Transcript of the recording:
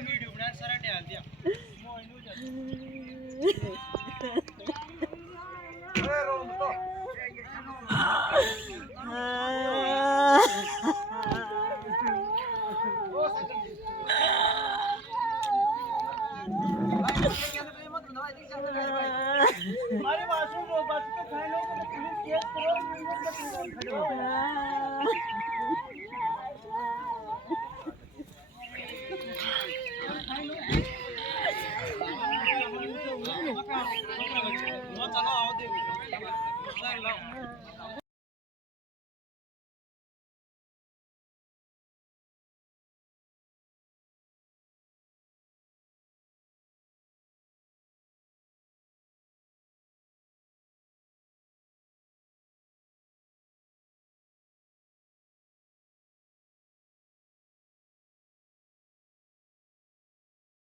video बना सारा डाल दिया हमारे वाशरूम लोग बस तो खाए लोग तो पुलिस केस करो चलो आओ देखो